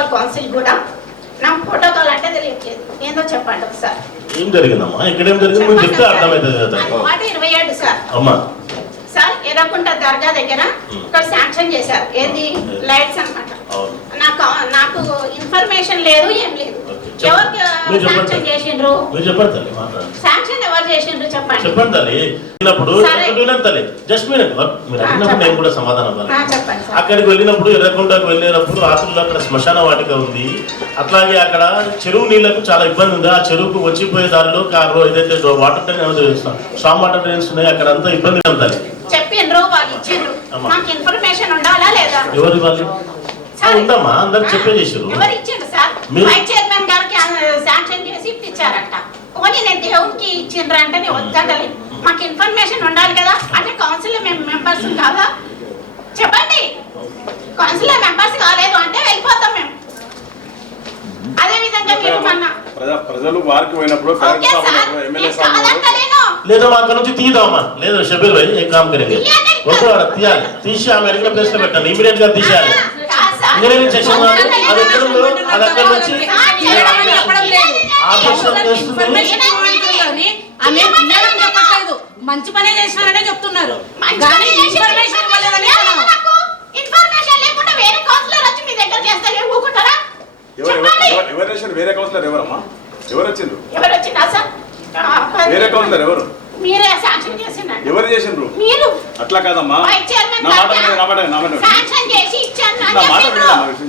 Municipal council కూడా నాకు protocol అంటే తెలియట్లేదు. ఏందో చెప్పండి ఒకసారి. ఏం జరిగిందమ్మా? ఇక్కడేం జరిగింది? మీరు చెప్తే అర్థమవుతుంది కదా వాటి ఇరవై ఏడు సార్. అమ్మా. సార్ ఎర్రకుంట దర్గా దగ్గర. ఇక్కడ శాంక్షన్ చేశారు. ఏంది? లైట్స్ అన్నమాట. అవును. నాకు నాకు ఇన్ఫర్మేషన్ లేదు ఏం లేదు. చెప్పండి. తల్లి మాట్లాడండి. చెప్పండి. తల్లి. వెళ్ళినప్పుడు తల్లి? జస్ట్ మీరు అడిగినప్పుడు నేను. కూడా సమాధానం అక్కడికి వెళ్ళినప్పుడు ఎర్రకొండకు వెళ్ళేటప్పుడు రాత్రుల్లో అక్కడ శ్మశాన వాటిక ఉంది. అట్లాగే అక్కడ చెరువు నీళ్ళకు చాలా ఇబ్బంది ఉంది. ఆ చెరువుకు వచ్చిపోయే దారిలో కారు ఏదైతే water drain storm water drains ఉన్నాయి. అక్కడ అంతా ఇబ్బంది ఉంటుంది చెప్పిండ్రు వాళ్ళు ఇచ్చిండ్రు. అమ్మా. మాకు ఇన్ఫర్మేషన్ ఉండాలా లేదా? ఎవరు సరే. ఉందమ్మా అందరు చెప్పేసేసారు ఎవరు ఇచ్చిండ్రు సార్? మీరు- వైస్ చైర్మన్ గారికి శాంక్షన్ చేసి ఇప్పించారట పోనీ నేను దేవుడికి ఇచ్చిండ్రు అంటే నేను వద్దగలేదు మాకు ఇన్ఫర్మేషన్ ఉండాలి కదా. అంటే కౌన్సిల్ మేము మెంబర్స్ కాదా? చెప్పండి. కౌన్సిల్ మెంబర్స్ కాలేదు అంటే వెళ్ళిపోతాం మేము. అదే విధంగా మీరు మొన్న ప్రజా ప్రజలు వారికి పోయినప్పుడు లేదా మా అక్కడ నుంచి తీద్దామా లేదు షబీర్ భాయ్ ఏ కామ్ కరెంगे తీయండి. వద్దు ఆడ తీయాలి. తీసి ఆమె అడిగిన ప్లేస్లో పెట్టండి ఇమీడియట్గా తీసేయాలి. ఇంజనీరింగ్ సెక్షన్ వాళ్ళు అది ఎక్కడ ఉందో అది అక్కడ నుంచి. ఆపరేషన్ చేస్తుంది మంచి పనే చేసినారనే చెప్తున్నారు. కానీ ఇన్ఫర్మేషన్ ఇవ్వలేదని లేకుండా వేరే కౌన్సిలర్ వచ్చి మీ దగ్గర చేస్తే ఏం ఊరుకుంటారా? ఎవరు వేరే కౌన్సిలర్ ఎవరమ్మా? ఎవరు వచ్చిండ్రు? ఎవరు వచ్చినా సార్. ఆ, వేరే కౌన్సిలర్ ఎవరు? మీరే శాంక్షన్ చేసిండండి ఎవరు చేసిండ్రు? మీరు. అట్లా కాదమ్మా. వైస్ చైర్మన్ నా మాట నా మాట నా మాట చేసి ఇచ్చాను నా మాట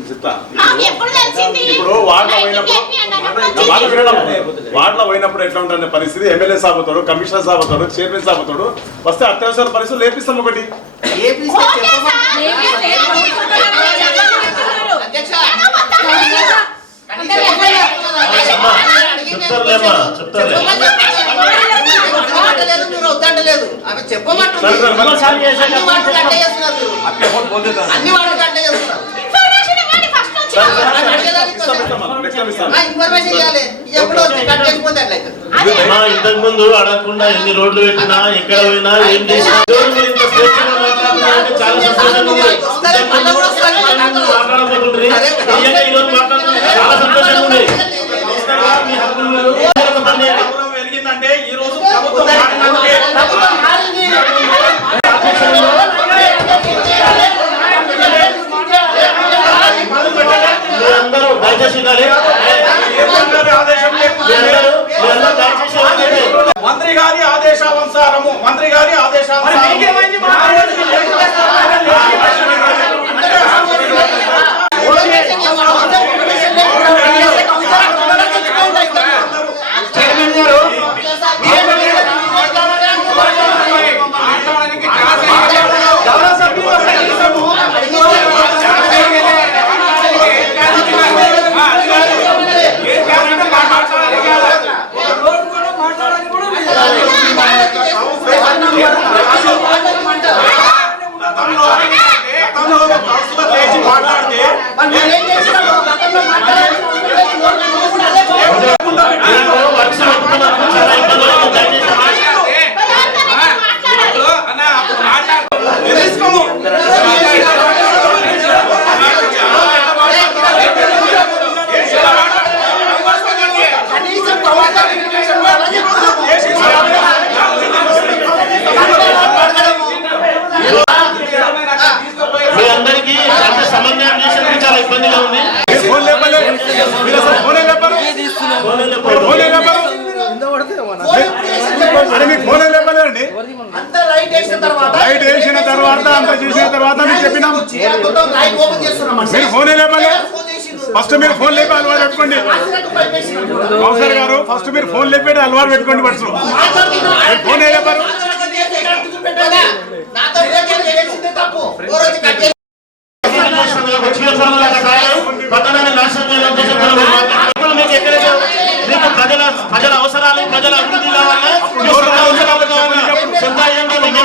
చెప్తా. నాకు ఎప్పుడు తెలిసింది? ఇప్పుడు వార్డులో పోయినప్పుడు మాట వచ్చింది? వినడం వార్డులో పోయినప్పుడు ఎట్లా ఉంటుంది పరిస్థితి? ఎమ్మెల్యే సాబుతాడు కమిషనర్ సాబుతాడు చైర్మన్ సాబుతాడు వస్తే అత్యవసర పరిస్థితులు లేపిస్తాం ఒకటి. అధ్యక్ష. చెప్తారులేమ్మా చెప్తారులే వద్దంటలేదు అవి అన్ని చేస్తున్నారు ఇంతకు ముందు అడగకుండా ఎన్ని రోడ్లు పెట్టినా ఎక్కడ పోయినా ఏం చేసినా ఎవరు చాలా సంతోషంగా ఉంది ఇంతకు ముందు మాట్లాడబోతుండ్రి నిజంగా ఈ రోజు మాట్లాడుతున్నారు చాలా సంతోషంగా ఉంది ఖచ్చితంగా మీ హక్కులు మీరు ఒక పని చేయండి. గౌరవం పెరిగిందంటే ఈ రోజు ప్రభుత్వం మాట్లాడినందుకే మీరందరూ దయచేసి వినాలి. కేంద్రం ఆదేశం మీరందరూ మీరందరూ దయచేసి వినండి. మంత్రి గారి ఆదేశానుసారము మంత్రి గారి మాట్లాడితే మీరు వర్క్స్ పెట్టుకున్నారు చాలా ఇబ్బందులు ఉంది. దయచేసి మాట్లాడాలి తెలుసుకోము కనీసం కౌన్సిలర్ ఇవ్వాలని చెప్తున్నారు. మీ అందరికీ అంటే సమన్వయం చేసేందుకు చాలా ఇబ్బందిగా ఉంది మీరు ఫోన్ లేపలేదు మీరు అసలు ఫోనే లేపారు ఫోన్లో మీరు ఫోనే లేపారు అని మీకు ఫోనే లేపలేదండి అంత లైట్ వేసిన తర్వాత అంత చేసిన తర్వాత మీకు చెప్పినాం. మీరు ఫోనే లేపలే. ఫస్ట్ మీరు ఫోన్ లేపి అలవాటు పెట్టుకోండి. కౌన్సిలర్ గారు ఫస్ట్ మీరు ఫోన్ లేపేది అలవాటు పెట్టుకోండి ఫస్ట్. ఫోన్ ఏ లేపారు? చేసి పట్టణాన్ని నాశనం చేయాలని మీరు మాట్లాడుతున్నారు. మీకు ఎక్కడైతే మీకు ప్రజల ప్రజల అవసరాలు ప్రజల అభివృద్ధి కావాలా మీ అవసరాలు కావాలా. సొంత ఎజెండా మీకు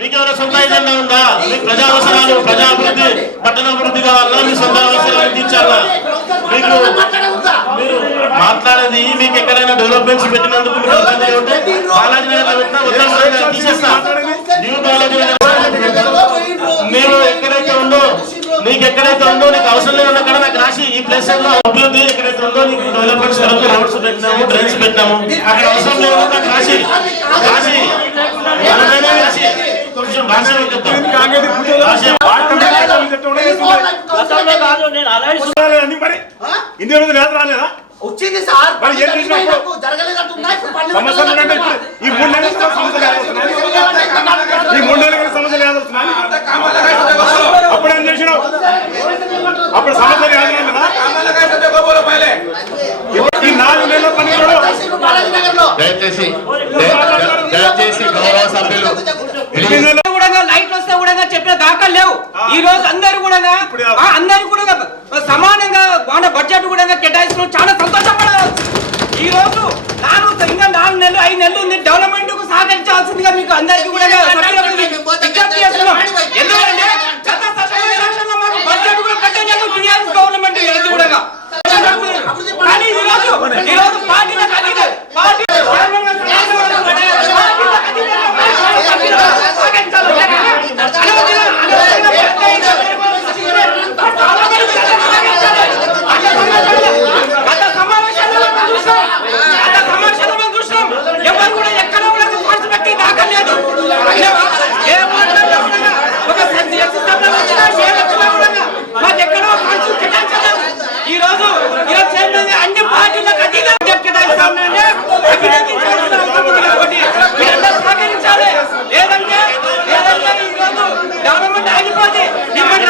మీకు ఏమైనా సొంత ఎజెండా ఉందా? మీకు ప్రజా అవసరాలు ప్రజా అభివృద్ధి పట్టణ అభివృద్ధి కావాలా? మీ సొంత అవసరాలు తీర్చాలా? మీకు? మీరు మాట్లాడేది మీకు ఎక్కడైనా డెవలప్మెంట్స్ పెట్టినందుకు మీకు ఇబ్బంది ఉంటే బాలాజీ నగర్లో పెట్టినా వద్దా? తీసేస్తా. న్యూ బాలాజీ నగర్ మీరు ఎక్కడైతే ఉందో నీకు ఎక్కడైతే ఉందో నీకు అవసరం లేదన్న కాడ నాకు రాసి దేశంలో అభివృద్ధి ఎక్కడైతే ఉందో నీకు డెవలప్మెంట్స్ కొరకు రోడ్స్ పెట్టినాము డ్రైన్స్ పెట్టినాము. అక్కడ అవసరం లేదు అక్కడ రాసి రాసి. కొంచెం ఇన్ని రోజులు లేదు రాలేదా వచ్చింది సార్? నాకు జరగలేదంటున్నా ఈ మూడు నెలల. ఈ మూడు నెలల క్రితం సమస్యలు ఏదో వస్తున్నాయి. అప్పుడు ఏం చేసినావు అప్పుడు కదా ఈ నాలుగు నెలల పని దయచేసి దయచేసి గౌరవ సభ్యులు లైట్లు వస్తే కూడా చెప్పిన దాఖలు లేవు. ఈ రోజు అందరు కూడా అందరు కూడా సమానంగా మన బడ్జెట్ కూడా చాలా ఈ రోజు నాలుగు ఇంకా నాలుగు నెలలు ఐదు నెలలు ఉంది. డెవలప్మెంట్కు సహకరించాల్సిందిగా మీకు అందరికీ కూడా సభ్యులకు విజ్ఞప్తి చేస్తున్నాం. ఎందుకంటే గత సమావేశంలో మాకు బడ్జెట్ కూడా కట్టలేదు టీఆర్ఎస్ గవర్నమెంట్ ఇది కూడా కానీ ఈ రోజు ఈ రోజు పార్టీలకు అతీతం పార్టీ గత సమావేశంలో మనం చూసాం. గత సమావేశంలో మనం చూసాం. ఎవరు కూడా ఎక్కడ కూడా ఖర్చు పెట్టి దాఖలు లేదు. లేవా? ఏ మాట్లాడినా కూడా ఒక ప్రతి ఎక్సిస్టంలో వచ్చినా, ఏ వచ్చినా కూడా మాకు ఎక్కడో ఖర్చు కేటాయించలేదు. ఈ రోజు ఈ రోజు చైర్మన్ గారు అన్ని పార్టీలకు అతీతంగా బడ్జెట్ కేటాయిస్తామంటే అభినందించాల్సిన అవసరం ఉంది కాబట్టి మీరందరూ సహకరించాలి. లేదంటే లేదంటే ఈ రోజు గవర్నమెంట్ ఆగిపోతే డిమాండ్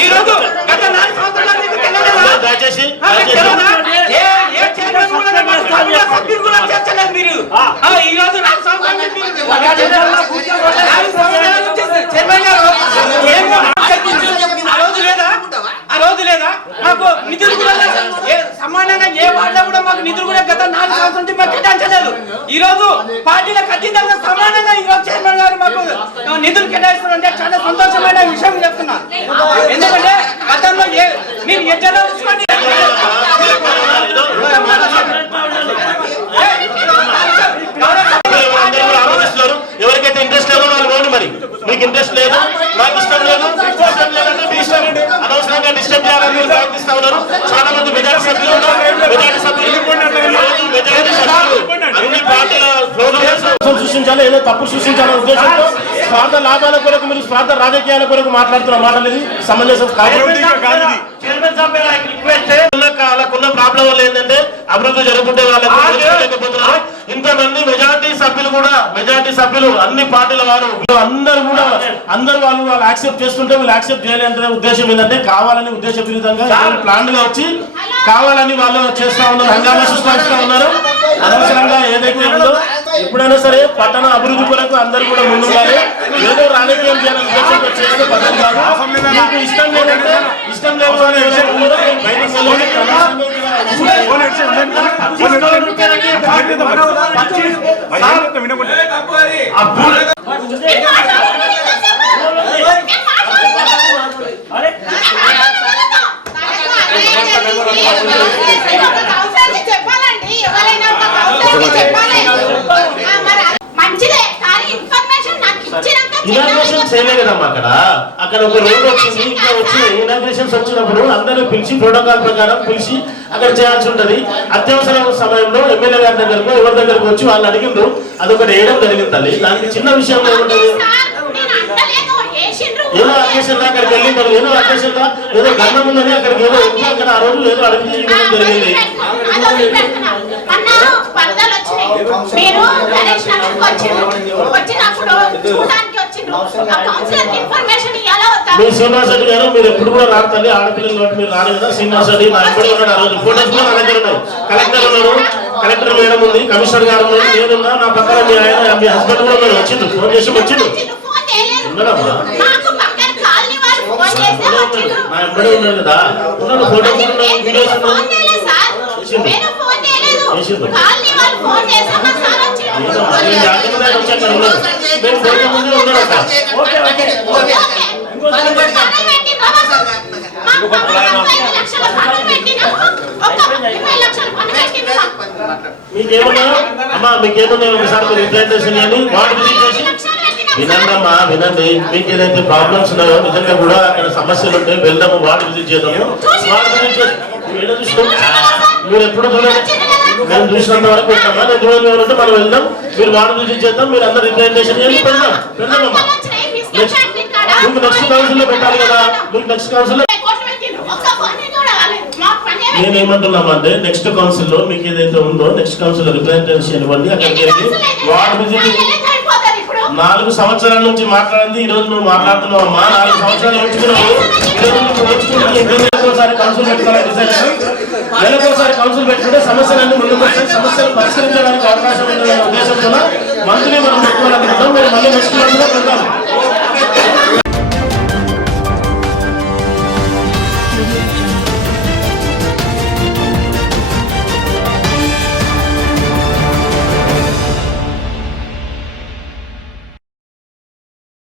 ఈ రోజు గత నాలుగు సంవత్సరాల నుంచి తెలంగాణ దయచేసి ఆ, దయచేసి తెలంగాణ ఏ ఏ చైర్మన్ కూడా మన సభ్యుల సభ్యులు కూడా చేర్చలేదు మీరు ఆ, ఈ రోజు నాలుగు సంవత్సరాల నుంచి మీరు- నాలుగు సంవత్సరాల నుంచి చైర్మన్ గారు ఏం ఆ రోజు లేదా ఆ రోజు లేదా మాకు నిధులు కూడా లేదు. ఏ సమానంగా ఏ వార్డులో కూడా మాకు నిధులు కూడా గత నాలుగు సంవత్సరాల నుంచి మాకు కేటాయించలేదు ఈ రోజు పార్టీలకు అతీతంగా సమానంగా ఈ రోజు చైర్మన్ గారు మాకు ఆ, నిధులు కేటాయిస్తున్నారంటే చాలా సంతోషమైన విషయం చెప్తున్నా. ఎందుకంటే గతంలో ఏ మీరు ఎట్లా చూసుకోండి ఎవరికైతే ఇంట్రెస్ట్ లేదో వాళ్ళు పోండి మరి. మీకు ఇంట్రెస్ట్ లేదు? నాకు ఇష్టం లేదు మీకు ఇష్టం లేదంటే మీ ఇష్టం అనవసరంగా డిస్టర్బ్ చేయాలని మీరు ప్రయత్నిస్తా ఉన్నారు చాలా మంది మెజారిటీ సభ్యులు ఉన్నారు మెజారిటీ సభ్యులు ఈరోజు మెజారిటీ సభ్యులు అన్ని పార్టీల సృష్టించాలి ఏదో తప్పు సృష్టించాలనే ఉద్దేశంతో స్వార్థ లాభాల కొరకు మీరు స్వార్థ రాజకీయాల కొరకు మాట్లాడుతున్న మాటలు ఇది సమంజసం వాళ్ళకున్న ప్రాబ్లం వల్ల ఏంటంటే అభివృద్ధి జరుగుతుంటే వాళ్ళకు ఇంతమంది మెజారిటీ సభ్యులు కూడా మెజారిటీ సభ్యులు అన్ని పార్టీల వారు అందరూ కూడా అందరూ వాళ్ళు వాళ్ళు యాక్సెప్ట్ చేస్తుంటే వీళ్ళు యాక్సెప్ట్ చేయాలంటే ఉద్దేశం ఏంటంటే కావాలని ఉద్దేశపూరితంగా ప్లాన్గా వచ్చి కావాలని వాళ్ళు చేస్తా ఉన్నారు హంగామా సృష్టిస్తా ఉన్నారు. అనవసరంగా ఏదైతే ఉందో ఎప్పుడైనా సరే పట్టణ అభివృద్ధి కొరకు అందరూ కూడా ముందుండాలి. ఏదో రాజకీయం చేయాలని ఉద్దేశంతో చేసే పద్ధతి కాదు. మీకు ఇష్టం లేదంటే ఇష్టం లేదు అనే విషయం కూడా చెప్పాలండి ఎవరైనా ఒక చెప్పాలి ఆ, మరి అది మంచిదే కానీ ఇన్ఫర్మేషన్ నాకు ఇచ్చినాక ఇనాగ్రేషన్ చేయలే కదమ్మా అక్కడ. అక్కడ ఒక రోడ్ వచ్చింది ఇంకా వచ్చి ఇనాగ్రేషన్స్ వచ్చినప్పుడు అందరూ పిలిచి ప్రోటోకాల్ ప్రకారం పిలిచి అక్కడ చేయాల్సి ఉంటది. అత్యవసర సమయంలో ఎమ్మెల్యే గారి దగ్గరకు ఎవరి దగ్గరకు వచ్చి వాళ్ళు అడిగిండ్రు. అదొకటి వేయడం జరిగింది తల్లి. దానికి చిన్న విషయం ఏముంటది ఏదో అకేషన్ అక్కడికి వెళ్ళి ఏదో అకేషన్ ఏదో గంధం ఉందని అక్కడికి ఏదో అక్కడ ఆ రోజు ఏదో అడిగి జరిగింది. వరదలు వచ్చినాయి. మీరు గణేష్ నగర్కి వచ్చిండ్రు. వచ్చినప్పుడు చూడడానికి వచ్చిండ్రు. ఆ కౌన్సిలర్కి ఇన్ఫర్మేషన్ ఇవ్వాలా వద్దా? మీ శ్రీనివాస్ రెడ్డి గారు మీరు ఎప్పుడు కూడా రారు తల్లి. ఆడపిల్లలు కాబట్టి మీరు రారు కదా. శ్రీనివాస్ రెడ్డి నా ఎప్పుడు ఉన్నాడు ఆ రోజు ఫోటోస్ కూడా నా దగ్గర ఉన్నాయి. కలెక్టర్ ఉన్నారు. కలెక్టర్ మేడం ఉంది. కమిషనర్ గారు ఉన్నారు. నేనున్నా నా పక్కన మీ ఆయన మీ హస్బెండ్ కూడా ఉన్నారు. వచ్చిండు ఫోన్ చేసి వచ్చిండు వచ్చిండ్రు, ఫోన్ చేయలేదు. ఉన్నాడమ్మా మాకు పక్కన కాలనీ వాళ్ళు ఫోన్ చేస్తే వచ్చిండ్రు. నా ఎంబడే ఉన్నాడు కదా. ఉన్నాడు. ఫోటో కూడా ఉన్నాయి వీడియోస్ ఫోన్ మీకేమన్నా అమ్మా మీకేమన్నా ఒకసారి మీరు రిప్రజెంటేషన్ ఇవ్వండి వార్డు విజిట్ చేసి వినండమ్మా వినండి మీకు ఏదైతే ప్రాబ్లమ్స్ ఉన్నాయో నిజంగా కూడా అక్కడ సమస్యలు ఉంటే వెళ్దాము వాటి విజిట్ చేద్దాము వాటి విజిట్ చేసి మీరు ఎప్పుడు చూడండి మేము చూసినంత వరకు ఉంటామా నేను చూడని ఉంటే మనం వెళ్దాం మీరు వార్డు విజిట్ చేద్దాం మీరు అందరు రిప్రజెంటేషన్ చేసి పెడదాం పెడదామమ్మా నెక్స్ట్ మీకు నెక్స్ట్ కౌన్సిల్లో పెట్టాలి కదా మీకు నెక్స్ట్ కౌన్సిల్లో కోట్లు పెట్టిండ్రు. ఒక్క పని కూడా కాలేదు. మాకు పనే నేను పెట్టిండ్రు. ఏమంటున్నామంటే నెక్స్ట్ కౌన్సిల్లో మీకు ఏదైతే ఉందో నెక్స్ట్ కౌన్సిల్ రిప్రజెంటేషన్ ఇవ్వండి అక్కడికి వెళ్ళి వార్డు విజిట్? నాలుగు సంవత్సరాల నుంచి మాట్లాడింది ఈ రోజు నువ్వు మాట్లాడుతున్నావు అమ్మా. నాలుగు సంవత్సరాలు నేర్చుకున్నావు నువ్వు నెలకోసారి కౌన్సిల్ పెట్టుకోవాలని నెలకోసారి కౌన్సిల్ పెట్టుకుంటే సమస్యలన్నీ ముందుకు సమస్యలు పరిష్కరించడానికి అవకాశం ఉందనే ఉద్దేశంతో మంత్లీ మనం